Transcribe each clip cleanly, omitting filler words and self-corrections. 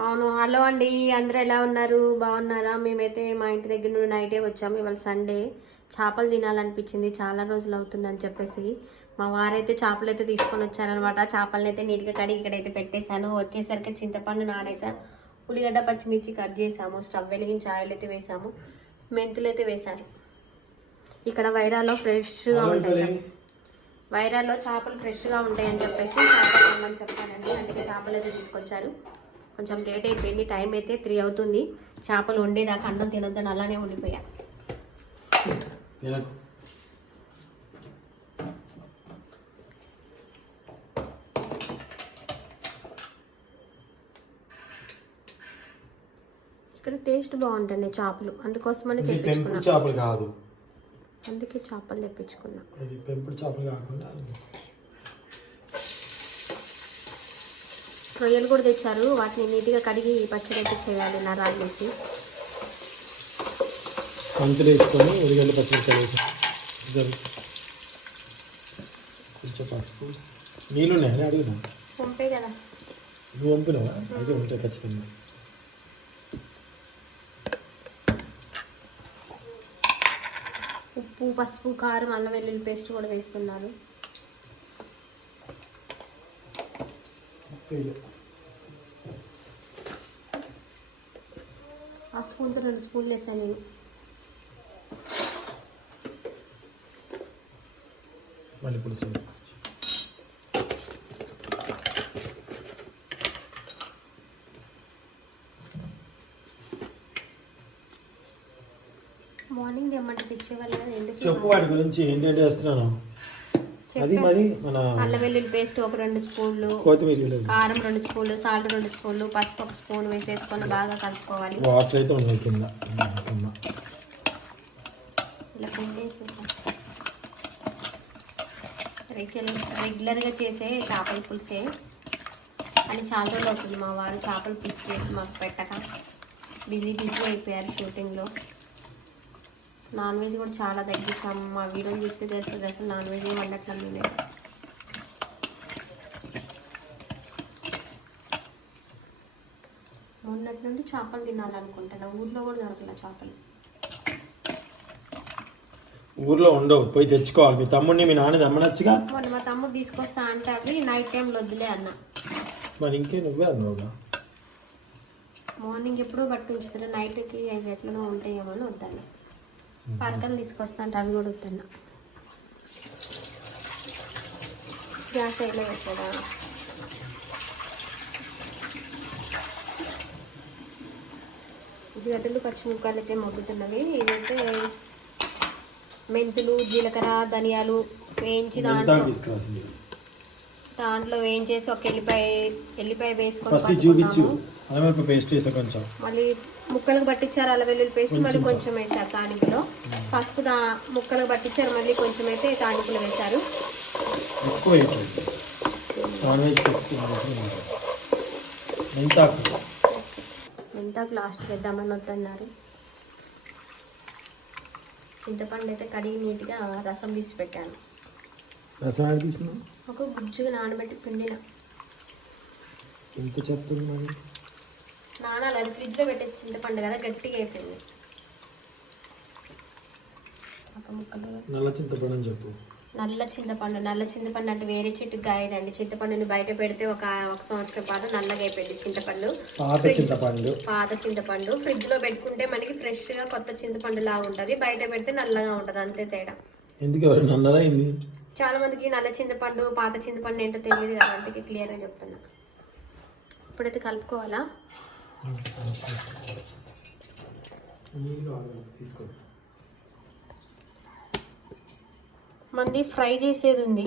అవును. హలో అండి, అందరూ ఎలా ఉన్నారు? బాగున్నారా? మేమైతే మా ఇంటి దగ్గర నుండి నైటే వచ్చాము. ఇవాళ సండే. చేపలు తినాలనిపించింది, చాలా రోజులు అవుతుందని చెప్పేసి మా వారైతే చేపలు అయితే తీసుకొని వచ్చారనమాట. చేపలను అయితే నీట్గా కడిగి ఇక్కడైతే పెట్టేశాను. వచ్చేసరికి చింతపండు నానేసా, ఉల్లిగడ్డ పచ్చిమిర్చి కట్ చేసాము, స్టవ్ వెలిగించి ఆయిల్ అయితే వేసాము, మెంతులు అయితే వేశారు. ఇక్కడ వైరాలో ఫ్రెష్గా ఉంటాయి, వైరాల్లో చేపలు ఫ్రెష్గా ఉంటాయని చెప్పేసి చేపలు కొనమని చెప్పానండి. అందుకే చేపలు అయితే తీసుకొచ్చారు. కొంచెం లేట్ అయిపోయింది, టైం అయితే 3 అవుతుంది. చేపలు వండేదాకా అన్నం తినొద్దని అలానే ఉండిపోయా. ఇక్కడ టేస్ట్ బాగుంటుంది చేపలు, అందుకోసమని తెప్పించుకున్నా. చేపలు కాదు, అందుకే చేపలు తెప్పించుకున్నా. పెంపుడు చేపలు కాకుండా రొయ్యలు కూడా తెచ్చారు. వాటిని నీట్గా కడిగి పచ్చడి అయితే చేయాలి నరాలు వేసి. కంతులు వేసుకొని ఉల్లిగడ్డ పచ్చిమిరపకాయలు వేసి కొంచెం పసుపు. నీళ్ళు ఉన్నాయని అడుగుదా? పంపే కదా. నువ్వు పంపినావా? అయితే ఉంటాయి ఖచ్చితంగా. ఉప్పు, పసుపు, కారం, అల్లం వెల్లుల్లి పేస్ట్ కూడా వేస్తున్నారు. ఆ స్పూన్తో 2 స్పూన్లు వేసాను నేను. మళ్ళీ పులుసు వేసుకోవచ్చు. మార్నింగ్ తెమ్మంటే తెచ్చేవాళ్ళు కదా, ఎందుకు? చెప్పు వాటి గురించి ఏంటంటే వేస్తున్నాను. అది మరి మన అల్లం వెల్లుల్లి పేస్ట్ ఒక 2 స్పూన్లు, కొత్తిమీర, కారం 2 స్పూన్లు, సాల్ట్ 2 స్పూన్లు, పసుపు 1 స్పూన్ వేసేసుకొని బాగా కలుపుకోవాలి. వాటర్ అయితే ఉన్నాయి కింద. ఇలా పిండేసేసాం. రెగ్యులర్గా చేసే చేపల పులుసే అని చాలా రోజులు అవుతుంది. మా వారు చేపల పులుసు చేసి మాకు పెట్టక బిజీ అయిపోయారు షూటింగ్లో. నాన్ వెజ్ కూడా చాలా తగ్గించాము. మా వీడియోని చూస్తే తెలుస్తుంది అసలు నాన్ వెజ్ వండట్లేదు నేను. మొన్నటి నుండి చేపలు తినాలనుకుంటున్నా. ఊర్లో కూడా దొరకలే చేపలు. ఊర్లో ఉండవు, పోయి తెచ్చుకోవాలి. మీ తమ్ముడిని మీ నాన్న తెమ్మనొచ్చుగా. మొన్న మా తమ్ముడు తీసుకొస్తా అంటే అవి నైట్ టైంలో వద్దులే అన్న. మరి ఇంకే నువ్వే అన్నావుగా. మార్నింగ్ ఎప్పుడో పట్టు ఉంచుతారు, నైట్కి అవి ఎట్లనో ఉంటాయేమో అని వద్దన్న. పరకలు తీసుకొస్తా అంటే అవి కూడా వద్దన్నా. గ్యాస్ అయిలో పెట్టాడా? ఉల్లిగడ్డలు పచ్చిమిరపకాయలు అయితే మగ్గుతున్నవి. ఇదైతే మెంతులు, జీలకర్ర, ధనియాలు వేయించి దాంట్లో వేయించేసి ఒక ఎల్లిపాయ వేసుకొని మళ్ళీ ముక్కలకు పట్టించారు. అల్లం వెల్లుల్లి పేస్ట్ మళ్ళీ కొంచెం వేసారు తాలింపులో. పసుపు ముక్కలకు పట్టించారు, మళ్ళీ కొంచెం అయితే తాలింపులో వేశారు. మెంతాకు లాస్ట్ వేద్దామని వద్దన్నారు. చింతపండు అయితే కడిగి నీట్గా రసం తీసి పెట్టాను. ఒక గుజ్జుగా నానబెట్టి పిండిన. నానాలి, అది ఫ్రిడ్జ్లో పెట్టే చింతపండు కదా, గట్టిగా అయిపోయింది. నల్ల చింతపండు అని చెప్పు. నల్ల చింతపండు అంటే వేరే చెట్టుకు కాయదండి. చింతపండుని బయట పెడితే ఒక సంవత్సరం పాటు నల్లగా అయిపోయింది చింతపండు. పాత చింతపండు ఫ్రిడ్జ్ లో పెట్టుకుంటే మనకి ఫ్రెష్ గా కొత్త చింతపండు లాగా ఉంటది, బయట పెడితే నల్లగా ఉంటది, అంతే తేడా. చాలా మందికి నల్ల చింతపండు పాత చింతపండు ఏంటో తెలియదు కదా, అందుకే క్లియర్ గా చెప్తున్నా. ఇప్పుడైతే కలుపుకోవాలా. మంది ఫ్రై చేసేది ఉంది.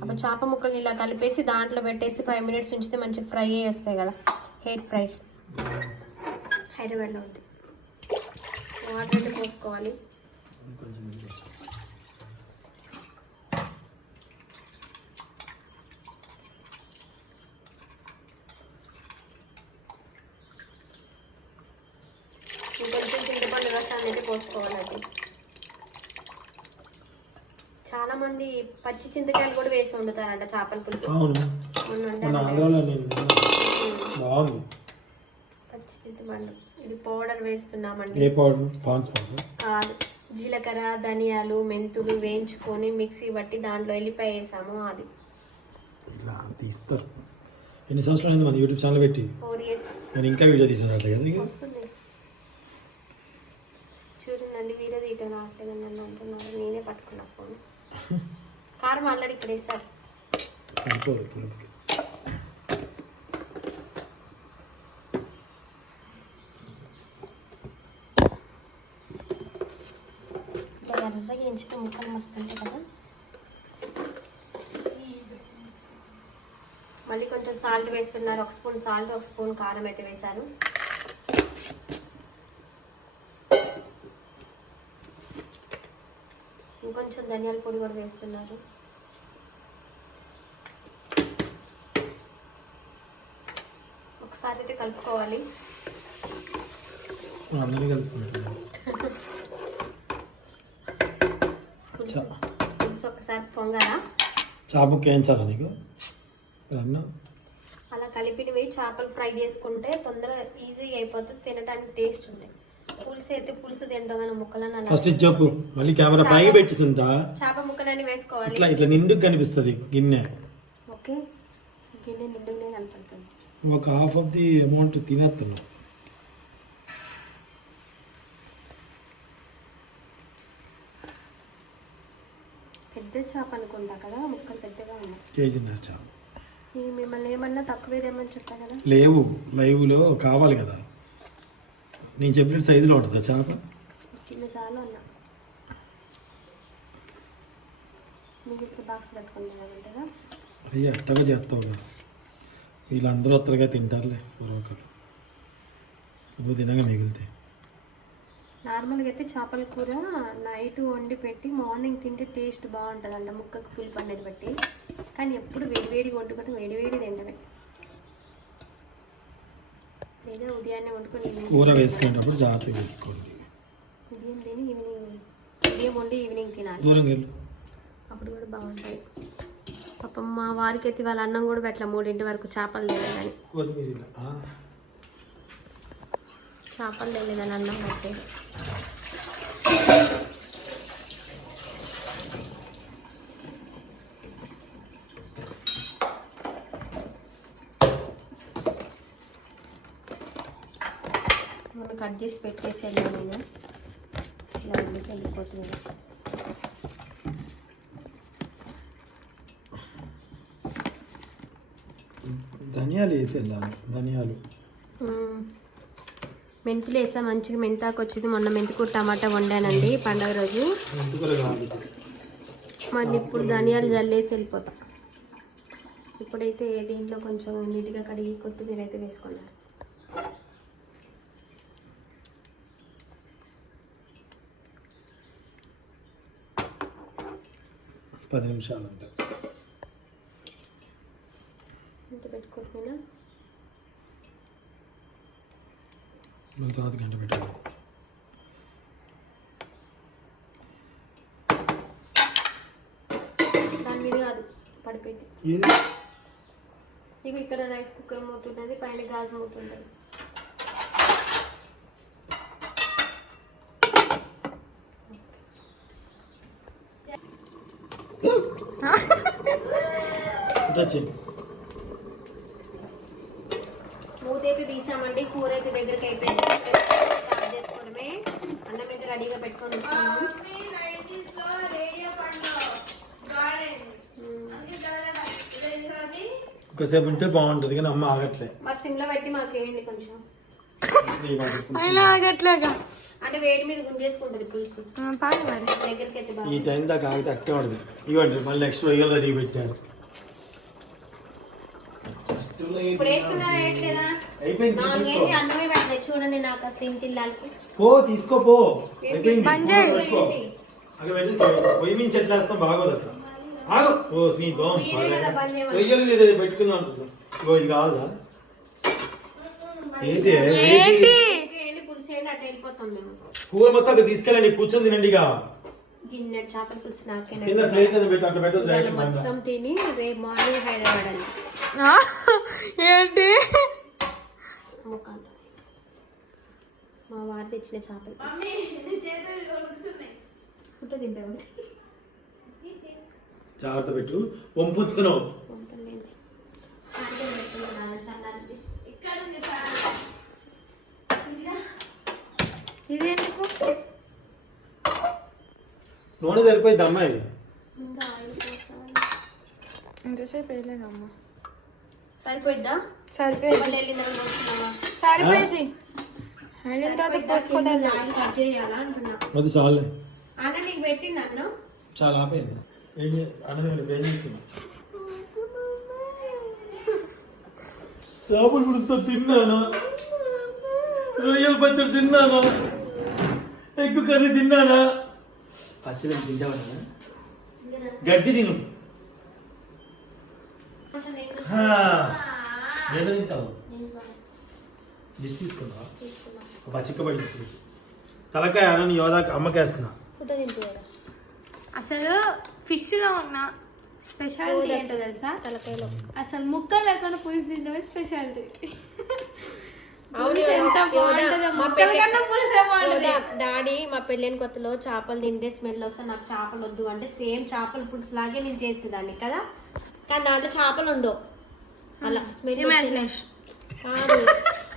అప్పుడు చేప ముక్కలు ఇలా కలిపేసి దాంట్లో పెట్టేసి 5 మినిట్స్ ఉంచితే మంచి ఫ్రై అయ్యి వస్తాయి కదా. హెయిర్ ఫ్రై హైదరాబాద్లో ఉంది. వాటర్ అయితే పోసుకోవాలి. ఇంకొంచెం చింతపండు రసాన్ని అయితే పోసుకోవాలి. చాలా మంది పచ్చి చింతకాయలు కూడా వేసి వండుతారంట చేపల పులుసు. చింతపండు ఇది పౌడర్ వేస్తున్నామండి. ఏ పౌడర్? పాన్స్ పౌడర్ కాదు, జీలకర్ర ధనియాలు మెంతులు వేయించుకొని మిక్సీ బట్టి దాంట్లో ఎల్లిపాయ వేసాము. అది ఇలా తీస్తారు. ఎన్ని సంవత్సరాలు అయింది మన యూట్యూబ్ ఛానల్ పెట్టి? 4 years నేను ఇంకా వీడియో తీసినట్లే కదా నీకు? వస్తుంది. చూడండి వీడియో తీయటం రావట్లేదని నన్ను అంటున్నారు. నేనే పట్టుకున్నా ఫోన్. కారం ఆల్రెడీ ఇక్కడ వేసారు. సరిపోదు పులుపుకి. ఎర్రగా ఎంచితే ముక్కలు మస్తుంటాయి కదా. మళ్ళీ కొంచెం సాల్ట్ వేస్తున్నారు. 1 స్పూన్ సాల్ట్, 1 స్పూన్ కారం అయితే వేశారు. ఇంకొంచెం ధనియాల పొడి కూడా వేస్తున్నారు. ఒకసారి అయితే కలుపుకోవాలి. అందరినీ కలుపుకుంటున్నాను. పులుసు ఒక్కసారి పొంగాలా? చాపకి వేయించాలా నీకు? అన్న అలా కలిపినవి చేపలు ఫ్రై చేసుకుంటే తొందరగా ఈజీగా అయిపోతుంది, తినడానికి టేస్ట్ ఉంటాయి. పులుసు అయితే పులుసు తింటాం ముక్కలను ఫస్ట్ చెప్పు, మళ్ళీ కెమెరా పైకి పెట్టిస్తుందా? చేప ముక్కలన్నీ వేసుకోవాలి. ఇట్లా ఇట్లా నిండుకు కనిపిస్తుంది గిన్నె. ఓకే, గిన్నె నిండుగానే కనపడుతుంది. ఒక హాఫ్ ఆఫ్ ది అమౌంట్ తినేస్తున్నావు. పెద్ద చేప అనుకుంటా కదా, ముక్కలు పెద్దగా ఉన్నాయి. కేజీన్నర చేప. నేను మిమ్మల్ని ఏమన్నా తక్కువేదేమని చెప్పా కదా. లేవు, లైవ్లో కావాలి కదా. నేను చెప్పిన సైజులో ఉంటుందా చేప? చిన్న చాలు అన్న. మీకు ఇప్పుడు బాక్స్ పెట్టుకుంటారా? అది ఎట్టగా చేస్తావు కదా. వీళ్ళందరూ అత్తరుగా తింటారులే ఒకరు. నువ్వు తినగా మిగిలితే. నార్మల్గా అయితే చేపల కూర నైట్ వండి పెట్టి మార్నింగ్ తింటే టేస్ట్ బాగుంటుందంట, ముక్కకు పులుపు అనేది బట్టి. కానీ ఎప్పుడు వేడివేడిగా వండుకుంటే వేడివేడి తింటమే. లేదా ఉదయాన్నే వండుకొని కూర వేసుకునేటప్పుడు జాగ్రత్తగా వేసుకోండి. ఉదయం తిని ఉదయం వండి ఈవినింగ్ తినాలి. దూరంగా వెళ్ళు, అప్పుడు కూడా బాగుంటాయి. పాపం మా వారికి అయితే వాళ్ళ అన్నం కూడా పెట్టలే 3 వరకు. చేపలు తెలియదని చేపలు తెలియదని అన్నం పెట్టే. మనం కట్ చేసి పెట్టేసాను నేను. ఇలా వండితే వెళ్ళిపోతుంది. ధనియాలు వేసి వెళ్ళాలి. ధనియాలు మెంతులు వేసా, మంచిగా మెంతాకు వచ్చింది. మొన్న మెంతికూర టమాటా వండానండి పండగ రోజు. మళ్ళీ ఇప్పుడు ధనియాలు జల్లేసి వెళ్ళిపోతా. ఇప్పుడైతే దీంట్లో కొంచెం నీట్గా కడిగి కొత్తిమీర అయితే వేసుకున్నాను. పది నిమిషాలు అంతే. ఇంత పెట్టుకోకపోయినా తర్వాత గంట పెట్టాలి. దాని మీద కాదు పడిపోయింది. ఇక ఇక్కడ రైస్ కుక్కర్ మూతుంటుంది, పైన గాజు మూతుంటుంది. మూతైతే తీసామండి. కూర అయితే దగ్గరికి అయిపోయింది. స్టార్ట్ చేసుకోవడమే. అన్నం అయితే రెడీగా పెట్టుకొని వచ్చాము. ఒకసేపు ఉంటే బాగుంటుంది కానీ అమ్మ ఆగట్లే. మరి సిమ్లో పెట్టి మాకు వేయండి కొంచెం. ఆగట్లేగా అంటే వేడి మీద గుంజేసుకుంటుంది పులుసు. దగ్గరికి అయితే ఈ టైం దాకా ఆగితే అట్టే పడదు. ఇవ్వండి మళ్ళీ నెక్స్ట్ రొయ్యలు రెడీ పెట్టారు. ఇప్పుడు వేస్తున్నా వేయట్లేదా? నాలుగేంటి అన్నమే పెట్టలేదు చూడండి. నాకు అసలు ఇంటి పో తీసుకోపో. పొయ్యి మించి ఎట్లా వేస్తాం బాగోదు అసలు. ఆగు. ఓ సీతం రొయ్యలు మీద పెట్టుకుందాం అంటున్నా. ఇగో ఇది కాదా ఏంటి? పులుసు ఏంటి అటు వెళ్ళిపోతాం మేము. కూర మొత్తం అక్కడ తీసుకెళ్ళండి, కూర్చొని తినండి. ఇక గిన్నె చేపల పులుసు నాకే ప్లేట్ పెట్టు, అట్లా పెట్టదు. మొత్తం తిని రేపు మార్నింగ్ హైదరాబాద్ అని ఏంటి వారు తెచ్చిన చేపలు ఫుడ్ తింటాము. జాగ్రత్త పెట్టు, వంపుతున్నావు. ఇదేందుకు నూనె సరిపోయింది అమ్మాయి. ఇంతసేపు వేయలేదమ్మా. సరిపోయిద్దా? సరిపోయింది సరిపోయింది. వెళ్ళిన తర్వాత పోసుకోలేదు. కట్ చేయాలా అంటున్నా. అది చాలే. అన్న నీకు పెట్టింది అన్న చాలా ఆపేది. అన్నది ఏం చేస్తున్నా? చేపలు పులుసుతో తిన్నానా, రొయ్యల పచ్చడి తిన్నానా, ఎగ్గు కర్రీ తిన్నానా? పచ్చడి తింటావా? గడ్డి తిను. నేను తింటావు. డిష్ తీసుకున్నావా? పచ్చికబడి పులుసు తలకాయ అన్న యోధాకి అమ్మకేస్తున్నా. ఫుడ్ తింటున్నాడు. అసలు ఫిష్ లో ఉన్న స్పెషాలిటీ ఏంటో తెలుసా? తలకాయలో అసలు ముక్కలు లేకుండా పులుసు తింటమే స్పెషాలిటీ. అవును, ఎంత బాగుంటుందో, ముక్కల కన్నా పులుసే బాగుంటుంది. డాడీ మా పెళ్ళైన కొత్తలో చేపలు తింటే స్మెల్ వస్తే నాకు చేపలు వద్దు అంటే సేమ్ చేపల పులుసు లాగే నేను చేసేదాన్ని కదా. కానీ దాంట్లో చేపలు ఉండవు. అలా స్మెల్ ఇమాజినేషన్.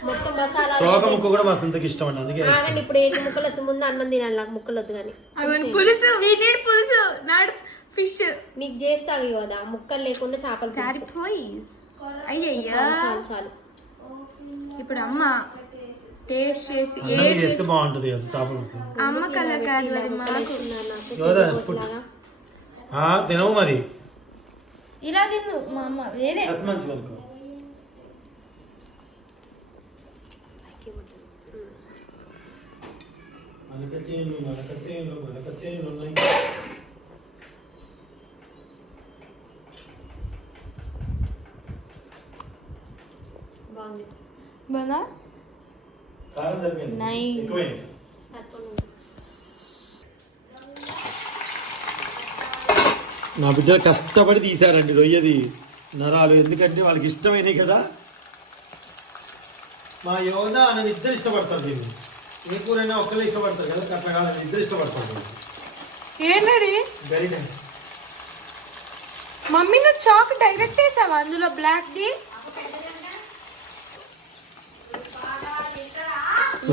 మొత్తం మసాలా తోక ముక్క కూడా మా సొంతకి ఇష్టం అండి, అందుకే ఆగండి. ఇప్పుడు ఏంటి ముక్కలు వస్తే ముందు అన్నం తినాలి, నాకు ముక్కలు వద్దు. కానీ పులుసు, వీ నీడ్ పులుసు, నాట్ ఫిష్. నీకు చేస్తాను కదా ముక్కలు లేకుండా చేపలు పులుసు. అయ్యయ్యా, చాలు చాలు. ఇప్పుడు అమ్మ టేస్ట్ చేసి అన్నం చేస్తే బాగుంటది కదా చేపల పులుసు. అమ్మ కల కాదు అది మాకు. యోధా ఫుడ్ తినవు మరి. ఇలా తిందు మా అమ్మ వేరే. మంచిగా అనుకో. మనకచ్చేయండి ఉన్నాయి. బాగుంది. బాగా కారం సరిపోయింది. Nice. ఎక్కువైంది. నా బిడ్డలు కష్టపడి తీశారండి రొయ్యది నరాలు, ఎందుకంటే వాళ్ళకి ఇష్టమైనవి కదా. మా యోధ అని ఇద్దరు ఇష్టపడతారు దీన్ని. ఏ కూరైనా ఒక్కరే ఇష్టపడతారు కదా, అట్లా కాదని ఇద్దరు ఇష్టపడతారు. ఏంటది? గరిట మమ్మీ నువ్వు చాక్ డైరెక్ట్ వేసావా అందులో బ్లాక్ ది?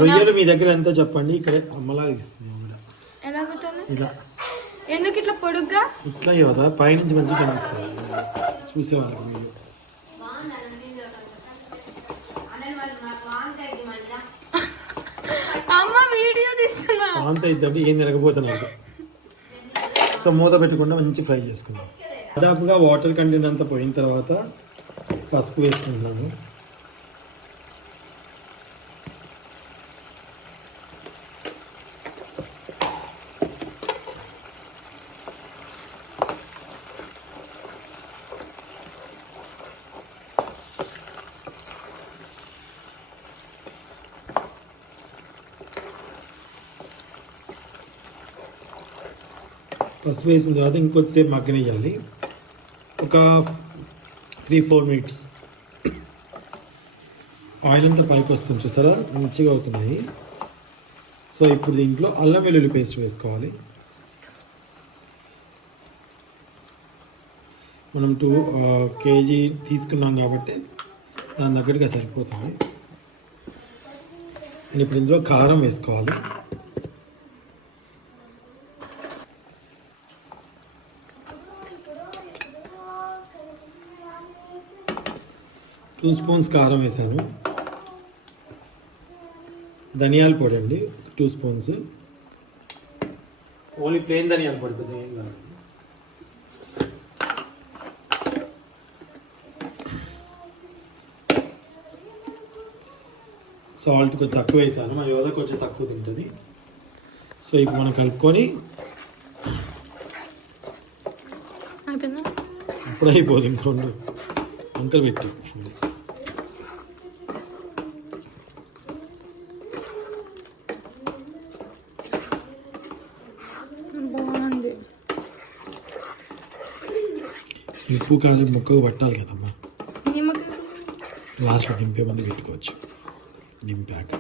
రొయ్యలు మీ దగ్గర ఎంతో చెప్పండి, ఇక్కడే అమ్మలాగా ఇస్తుంది. ఎలా పెట్టాను? ఇలా ఎందుకు ఇట్లా పొడుగ్గా? ఇట్లా యోధ పైనుంచి మంచిగా కనిపిస్తుంది చూసేవాళ్ళకి. మీరు అమ్మ వీడియో తీస్తున్నా. అంత ఇద్దంటే ఏం తిరగబోతున్నాడు. సో మూత పెట్టకుండా మంచి ఫ్రై చేసుకుందాం. దాదాపుగా వాటర్ కంటెంట్ అంతా పోయిన తర్వాత పసుపు వేసుకుంటున్నాను. పసుపు వేసిన తర్వాత ఇంకొద్దిసేపు మగ్గనియ్యాలి, ఒక 3-4 మినిట్స్. ఆయిల్ అంతా పైకి వస్తుంది చూస్తారా, మంచిగా అవుతున్నాయి. సో ఇప్పుడు దీంట్లో అల్లం వెల్లుల్లి పేస్ట్ వేసుకోవాలి. మనం 2 kg తీసుకున్నాం కాబట్టి దాని దగ్గరగా సరిపోతుంది. ఇప్పుడు ఇందులో కారం వేసుకోవాలి. టూ స్పూన్స్ కారం వేసాను. ధనియాల పొడి అండి 2 స్పూన్స్. ఓన్లీ ప్లెయిన్ ధనియాల పొడి, పెద్ద ఏం కాదు. సాల్ట్ కొంచెం తక్కువ వేసాను, మా యోధ కొంచెం తక్కువ తింటుంది. సో ఇప్పుడు మనం కలుపుకొని ఇప్పుడు అయిపోదు, ఇంకొండు అంకలు పెట్టి. ఉప్పు కారం ముక్కకు పట్టాలి కదమ్మా. లాస్ట్లో దింపే ముందు పెట్టుకోవచ్చు, దింపాక.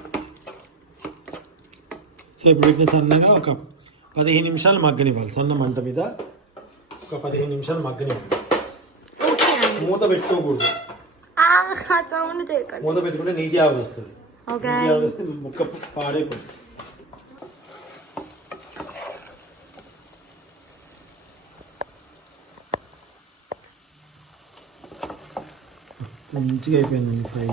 సో ఇప్పుడు వీటిని సన్నగా ఒక 15 నిమిషాలు మగ్గనివ్వాలి. సన్న మంట మీద ఒక 15 నిమిషాలు మగ్గనివ్వాలి. ఓకే అండి. మూత పెట్టుకోకూడదు. సౌండ్ చేయకండి. మూత పెట్టుకుంటే నీటి ఆవి వస్తుంది. ఓకే. నీటి ఆవి వస్తే ముక్క పాడైపోతుంది. మంచిగా అయిపోయిందండి ఫ్రై.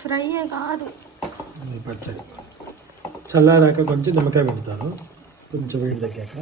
ఫ్రై కాదు, అది పచ్చడి. చల్లారాక కొంచెం నిమ్మకాయ పెడతాను, కొంచెం వేడి తగ్గాక.